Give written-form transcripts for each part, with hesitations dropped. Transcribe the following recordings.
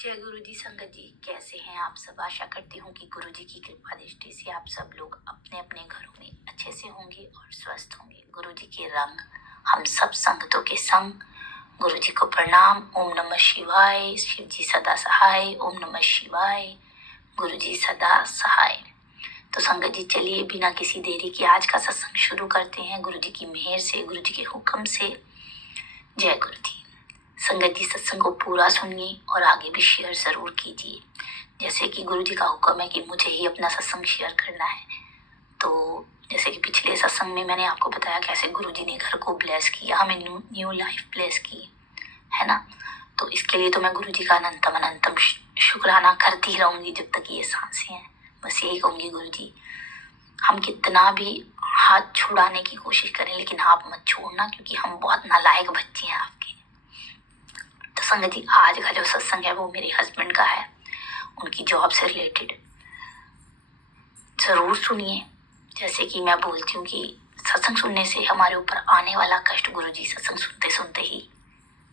जय गुरु जी। संगत जी, कैसे हैं आप सब? आशा करती हूँ कि गुरु जी की कृपा दृष्टि से आप सब लोग अपने अपने घरों में अच्छे से होंगे और स्वस्थ होंगे। गुरु जी के रंग हम सब संगतों के संग। गुरु जी को प्रणाम। ओम नमः शिवाय। शिव जी सदा सहाय। ओम नमः शिवाय। गुरु जी सदा सहाय। तो संगत जी, चलिए बिना किसी देरी के आज का सत्संग शुरू करते हैं। गुरु जी की मेहर से, गुरु जी के हुक्म से। जय गुरु जी। संगत जी, सत्संग को पूरा सुनिए और आगे भी शेयर जरूर कीजिए। जैसे कि गुरु जी का हुक्म है कि मुझे ही अपना सत्संग शेयर करना है। तो जैसे कि पिछले सत्संग में मैंने आपको बताया कैसे गुरु जी ने घर को ब्लेस किया, हमें न्यू लाइफ ब्लेस की, है ना। तो इसके लिए तो मैं गुरु जी का अनंतम अनंतम शुक्राना करती रहूंगी जब तक ये सांसें हैं। बस यही कहूंगी, गुरु जी हम कितना भी हाथ छुड़ाने की कोशिश करें लेकिन आप मत छोड़ना, क्योंकि हम बहुत नालायक बच्चे हैं आपके। तो संगत जी, आज का जो सत्संग है वो मेरे हस्बैंड का है, उनकी जॉब से रिलेटेड। जरूर सुनिए। जैसे कि मैं बोलती हूँ कि सत्संग सुनने से हमारे ऊपर आने वाला कष्ट गुरु जी सत्संग सुनते सुनते ही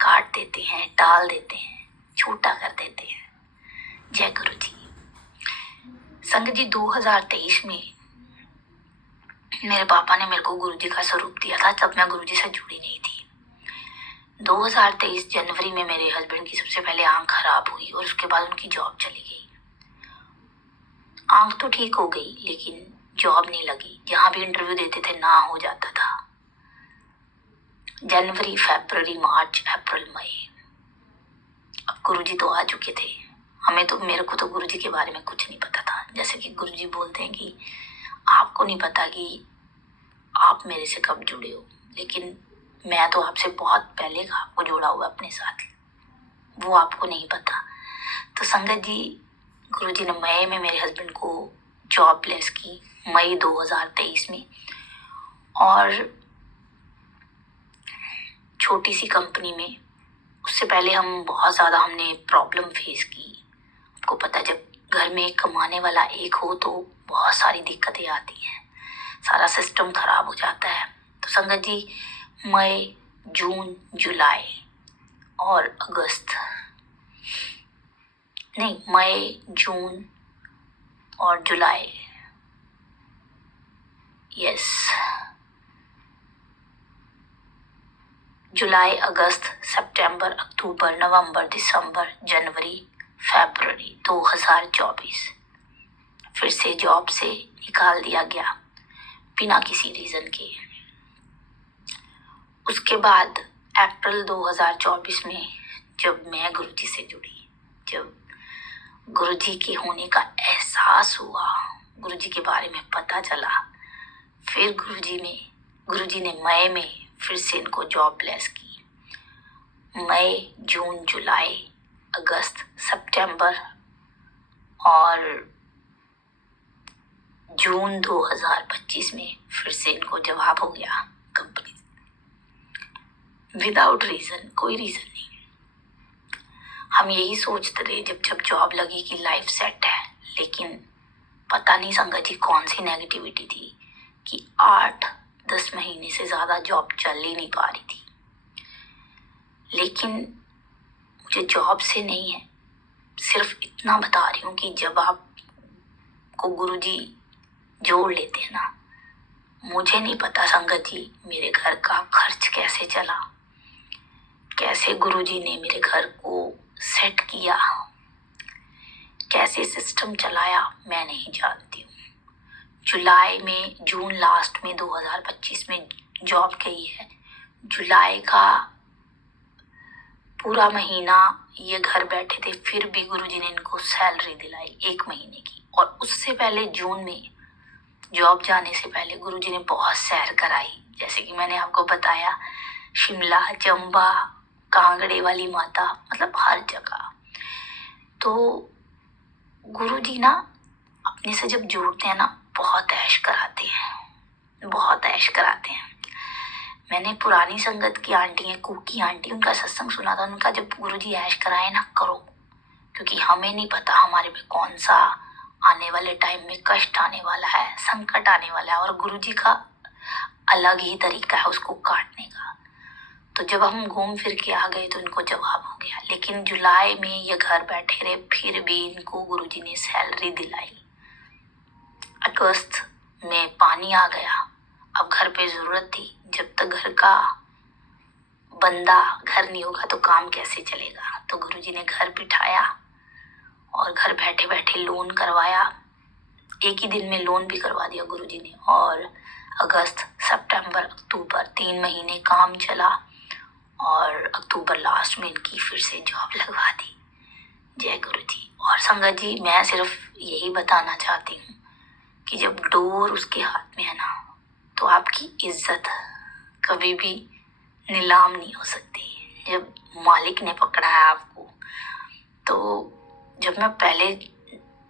काट देते हैं, टाल देते हैं, छोटा कर देते हैं। जय गुरु जी। संगत जी, 2023 में मेरे पापा ने मेरे को गुरु जी का स्वरूप दिया था, तब मैं गुरु जी से जुड़ी नहीं थी। 2023 जनवरी में मेरे हस्बैंड की सबसे पहले आंख खराब हुई और उसके बाद उनकी जॉब चली गई। आंख तो ठीक हो गई लेकिन जॉब नहीं लगी। जहां भी इंटरव्यू देते थे ना हो जाता था। जनवरी, फरवरी, मार्च, अप्रैल, मई, अब गुरुजी तो आ चुके थे। मेरे को तो गुरुजी के बारे में कुछ नहीं पता था। जैसे कि गुरुजी बोलते हैं कि आपको नहीं पता कि आप मेरे से कब जुड़े हो, लेकिन मैं तो आपसे बहुत पहले का आपको जोड़ा हुआ अपने साथ, वो आपको नहीं पता। तो संगत जी, गुरुजी ने मई में मेरे हस्बैंड को जॉब प्लेस की, मई 2023 में। और छोटी सी कंपनी में। उससे पहले हम बहुत ज़्यादा हमने प्रॉब्लम फेस की। आपको पता है, जब घर में कमाने वाला एक हो तो बहुत सारी दिक्कतें आती हैं, सारा सिस्टम खराब हो जाता है। तो संगत जी, मई, जून, जुलाई और अगस्त, नहीं, मई, जून और जुलाई, यस, जुलाई, अगस्त, सितंबर, अक्टूबर, नवंबर, दिसंबर, जनवरी, फरवरी 2024 फिर से जॉब से निकाल दिया गया बिना किसी रीजन के। उसके बाद अप्रैल 2024 में जब मैं गुरुजी से जुड़ी, जब गुरुजी के होने का एहसास हुआ, गुरुजी के बारे में पता चला, फिर गुरुजी ने मई में फिर से इनको जॉब ब्लेस की। मई, जून, जुलाई, अगस्त, सितंबर और जून 2025 में फिर से इनको जवाब हो गया कंपनी से, विदाउट रीजन, कोई रीजन नहीं। हम यही सोचते रहे जब जब जॉब लगी कि लाइफ सेट है, लेकिन पता नहीं संगत जी कौन सी नेगेटिविटी थी कि 8-10 महीने से ज्यादा जॉब चल ही नहीं पा रही थी। लेकिन मुझे जॉब से नहीं है, सिर्फ इतना बता रही हूँ कि जब आपको गुरुजी जोड़ लेते हैं ना, मुझे नहीं पता संगत जी मेरे घर का खर्च कैसे चला, कैसे गुरुजी ने मेरे घर को सेट किया, कैसे सिस्टम चलाया, मैं नहीं जानती हूँ। जून लास्ट में 2025 में जॉब गई है। जुलाई का पूरा महीना ये घर बैठे थे, फिर भी गुरुजी ने इनको सैलरी दिलाई 1 महीने की। और उससे पहले जून में जॉब जाने से पहले गुरुजी ने बहुत सैर कराई। जैसे कि मैंने आपको बताया, शिमला, चंबा, कांगड़े वाली माता, मतलब हर जगह। तो गुरुजी ना अपने से जब जोड़ते हैं ना, बहुत ऐश कराते हैं, बहुत ऐश कराते हैं। मैंने पुरानी संगत की आंटी है, कुकी आंटी, उनका सत्संग सुना था। उनका जब गुरुजी ऐश कराए ना, करो, क्योंकि हमें नहीं पता हमारे पे कौन सा आने वाले टाइम में कष्ट आने वाला है, संकट आने वाला है, और गुरुजी का अलग ही तरीका है उसको काटने का। तो जब हम घूम फिर के आ गए तो इनको जवाब हो गया। लेकिन जुलाई में ये घर बैठे रहे, फिर भी इनको गुरुजी ने सैलरी दिलाई। अगस्त में पानी आ गया, अब घर पे जरूरत थी। जब तक घर का बंदा घर नहीं होगा तो काम कैसे चलेगा। तो गुरुजी ने घर बिठाया और घर बैठे बैठे लोन करवाया। एक ही दिन में लोन भी करवा दिया गुरुजी ने। और अगस्त, सितंबर, अक्टूबर 3 महीने काम चला और अक्टूबर लास्ट में इनकी फिर से जॉब लगवा दी। जय गुरुजी। और संगत जी, मैं सिर्फ यही बताना चाहती हूँ कि जब डोर उसके हाथ में है ना, तो आपकी इज्जत कभी भी नीलाम नहीं हो सकती। जब मालिक ने पकड़ा है आपको, तो जब मैं पहले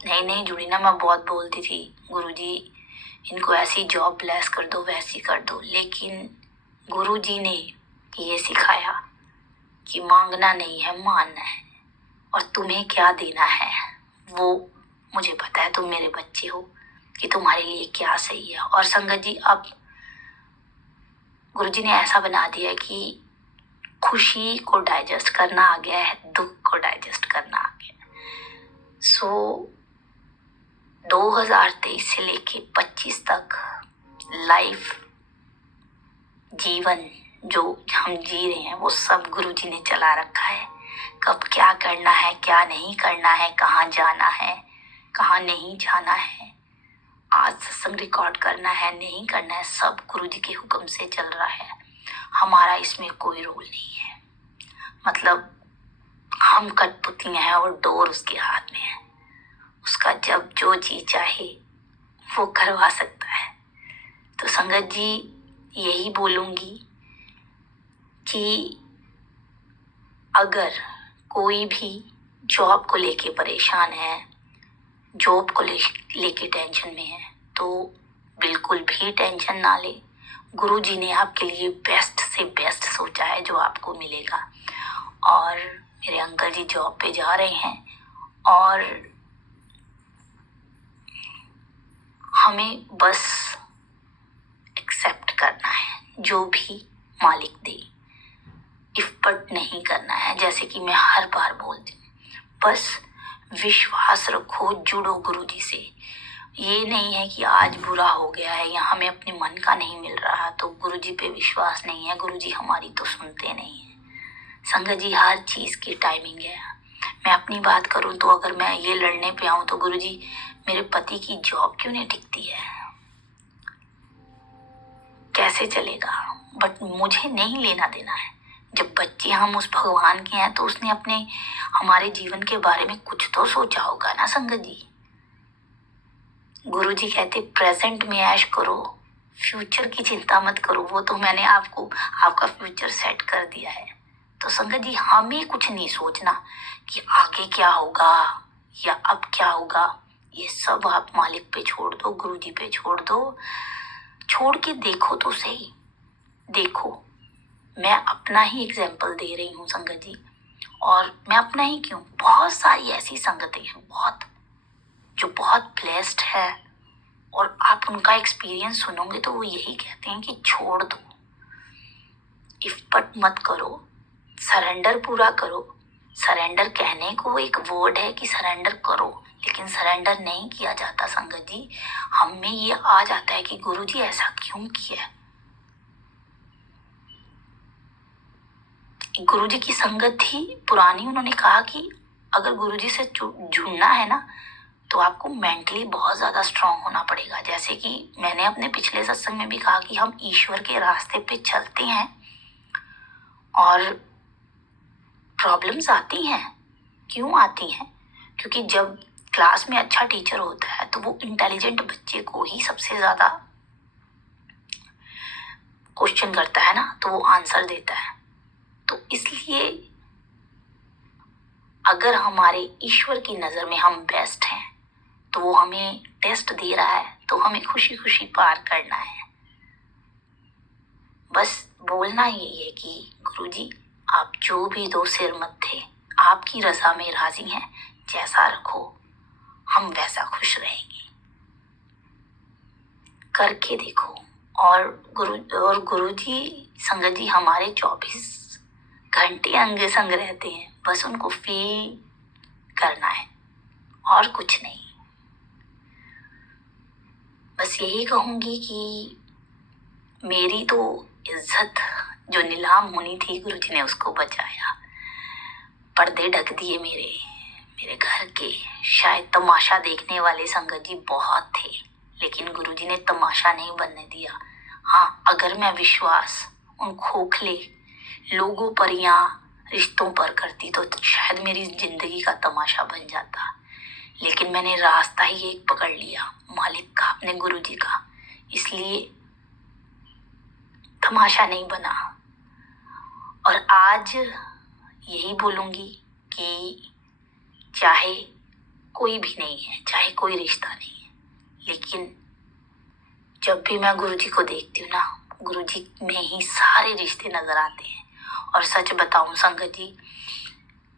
नई नई जुड़ी ना, मैं बहुत बोलती थी गुरुजी इनको ऐसी जॉब ब्लेस कर दो, वैसी कर दो। लेकिन गुरुजी ने ये सिखाया कि मांगना नहीं है, मानना है। और तुम्हें क्या देना है वो मुझे पता है। तुम मेरे बच्चे हो कि तुम्हारे लिए क्या सही है। और संगत जी, अब गुरुजी ने ऐसा बना दिया है कि खुशी को डाइजेस्ट करना आ गया है, दुख को डाइजेस्ट करना आ गया है। सो 2023 से लेके 25 तक लाइफ, जीवन जो हम जी रहे हैं वो सब गुरुजी ने चला रखा है। कब क्या करना है, क्या नहीं करना है, कहाँ जाना है, कहाँ नहीं जाना है, आज सत्संग रिकॉर्ड करना है, नहीं करना है, सब गुरुजी के हुक्म से चल रहा है। हमारा इसमें कोई रोल नहीं है। मतलब हम कठपुतलियां हैं और डोर उसके हाथ में है। उसका जब जो जी चाहे वो करवा सकता है। तो संगत जी, यही बोलूंगी कि अगर कोई भी जॉब को लेके परेशान है, जॉब को लेके टेंशन में है, तो बिल्कुल भी टेंशन ना ले। गुरुजी ने आपके लिए बेस्ट से बेस्ट सोचा है जो आपको मिलेगा। और मेरे अंकल जी जॉब पे जा रहे हैं और हमें बस एक्सेप्ट करना है जो भी मालिक दे। इफ्फर्ट नहीं करना है, जैसे कि मैं हर बार बोलती हूँ, बस विश्वास रखो, जुड़ो गुरुजी से। ये नहीं है कि आज बुरा हो गया है या हमें अपने मन का नहीं मिल रहा तो गुरुजी पे विश्वास नहीं है। गुरुजी हमारी तो सुनते नहीं है। संगत जी, हर चीज की टाइमिंग है। मैं अपनी बात करूं तो अगर मैं ये लड़ने पे आऊं तो गुरुजी मेरे पति की जॉब क्यों नहीं टिकती है, कैसे चलेगा। बट मुझे नहीं लेना देना है। जब बच्चे हम उस भगवान के हैं तो उसने अपने हमारे जीवन के बारे में कुछ तो सोचा होगा ना संगत जी। गुरुजी कहते प्रेजेंट में ऐश करो, फ्यूचर की चिंता मत करो। वो तो मैंने आपको आपका फ्यूचर सेट कर दिया है। तो संगत जी, हमें कुछ नहीं सोचना कि आगे क्या होगा या अब क्या होगा। ये सब आप मालिक पे छोड़ दो, गुरुजी पे छोड़ दो। छोड़ के देखो तो सही। देखो, मैं अपना ही एग्जाम्पल दे रही हूँ संगत जी। और मैं अपना ही क्यों, बहुत सारी ऐसी संगतें हैं बहुत जो बहुत ब्लेस्ड है। और आप उनका एक्सपीरियंस सुनोगे तो वो यही कहते हैं कि छोड़ दो, इफ्फर्ट मत करो, सरेंडर पूरा करो। सरेंडर कहने को एक वर्ड है कि सरेंडर करो, लेकिन सरेंडर नहीं किया जाता संगत जी। हम में ये आ जाता है कि गुरुजी ऐसा क्यों किया। गुरुजी की संगत थी पुरानी, उन्होंने कहा कि अगर गुरुजी से जुड़ना है ना तो आपको मेंटली बहुत ज्यादा स्ट्रांग होना पड़ेगा। जैसे कि मैंने अपने पिछले सत्संग में भी कहा कि हम ईश्वर के रास्ते पे चलते हैं और प्रॉब्लम्स आती हैं। क्यों आती हैं? क्योंकि जब क्लास में अच्छा टीचर होता है तो वो इंटेलिजेंट बच्चे को ही सबसे ज्यादा क्वेश्चन करता है ना, तो वो आंसर देता है। तो इसलिए अगर हमारे ईश्वर की नजर में हम बेस्ट हैं तो वो हमें टेस्ट दे रहा है, तो हमें खुशी खुशी पार करना है। बस बोलना यही है कि गुरुजी आप जो भी दो सिर मत थे, आपकी रजा में राजी हैं। जैसा रखो हम वैसा खुश रहेंगे। करके देखो और गुरु जी संगत जी हमारे 24 घंटे अंग संग रहते हैं, बस उनको फील करना है और कुछ नहीं। बस यही कहूंगी कि मेरी तो इज्जत जो नीलाम होनी थी गुरु जी ने उसको बचाया। पर्दे ढक दिए मेरे घर के। शायद तमाशा देखने वाले संगत जी बहुत थे, लेकिन गुरु जी ने तमाशा नहीं बनने दिया। हाँ, अगर मैं विश्वास उन खोखले लोगों पर या रिश्तों पर करती तो शायद मेरी जिंदगी का तमाशा बन जाता, लेकिन मैंने रास्ता ही एक पकड़ लिया, मालिक का, अपने गुरु जी का, इसलिए तमाशा नहीं बना। और आज यही बोलूंगी कि चाहे कोई भी नहीं है, चाहे कोई रिश्ता नहीं है, लेकिन जब भी मैं गुरु जी को देखती हूँ ना, गुरु जी में ही सारे रिश्ते नजर आते हैं। और सच बताऊं संगत जी,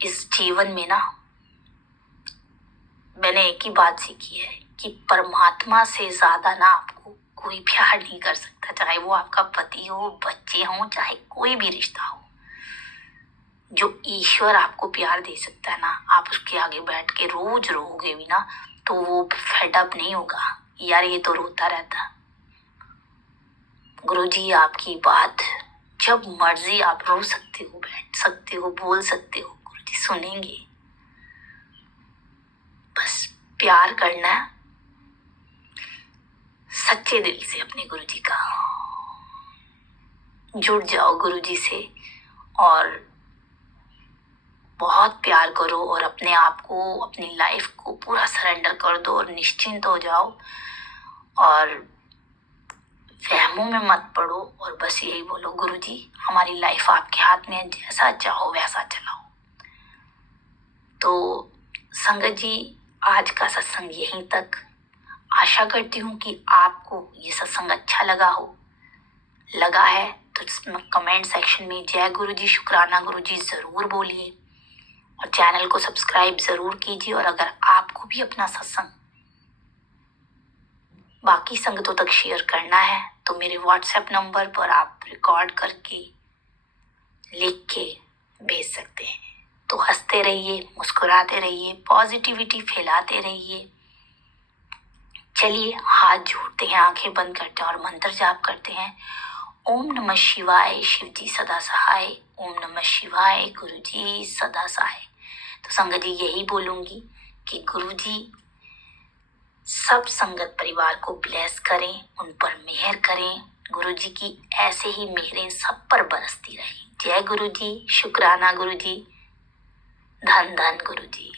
इस जीवन में ना मैंने एक ही बात सीखी है कि परमात्मा से ज्यादा ना आपको कोई प्यार नहीं कर सकता, चाहे वो आपका पति हो, बच्चे हो, चाहे कोई भी रिश्ता हो। जो ईश्वर आपको प्यार दे सकता है ना, आप उसके आगे बैठ के रोज रोओगे भी ना तो वो फेडअप नहीं होगा, यार ये तो रोता रहता। गुरु जी आपकी बात जब मर्जी आप रो सकते हो, बैठ सकते हो, बोल सकते हो, गुरु जी सुनेंगे। बस प्यार करना है सच्चे दिल से अपने गुरु जी का। जुड़ जाओ गुरु जी से और बहुत प्यार करो और अपने आप को, अपनी लाइफ को पूरा सरेंडर कर दो और निश्चिंत हो जाओ और वहमों में मत पड़ो। और बस यही बोलो, गुरु जी हमारी लाइफ आपके हाथ में है, जैसा चाहो वैसा चलाओ। तो संगत जी आज का सत्संग यहीं तक। आशा करती हूँ कि आपको ये सत्संग अच्छा लगा है तो कमेंट सेक्शन में जय गुरु जी, शुक्राना गुरु जी जरूर बोलिए और चैनल को सब्सक्राइब जरूर कीजिए। और अगर आपको भी अपना सत्संग बाकी संगतों तक शेयर करना है तो मेरे व्हाट्सएप नंबर पर आप रिकॉर्ड करके लिख के भेज सकते हैं। तो हंसते रहिए, मुस्कुराते रहिए, पॉजिटिविटी फैलाते रहिए। चलिए हाथ जोड़ते हैं, आंखें बंद करते हैं और मंत्र जाप करते हैं। ओम नमः शिवाय, शिव जी सदा सहाय। ओम नमः शिवाय, गुरु जी सदा सहाय। तो संगत जी यही बोलूंगी कि गुरु जी सब संगत परिवार को ब्लेस करें, उन पर मेहर करें। गुरु जी की ऐसे ही मेहरें सब पर बरसती रहें। जय गुरु जी, शुक्राना गुरु जी, धन धन गुरु जी।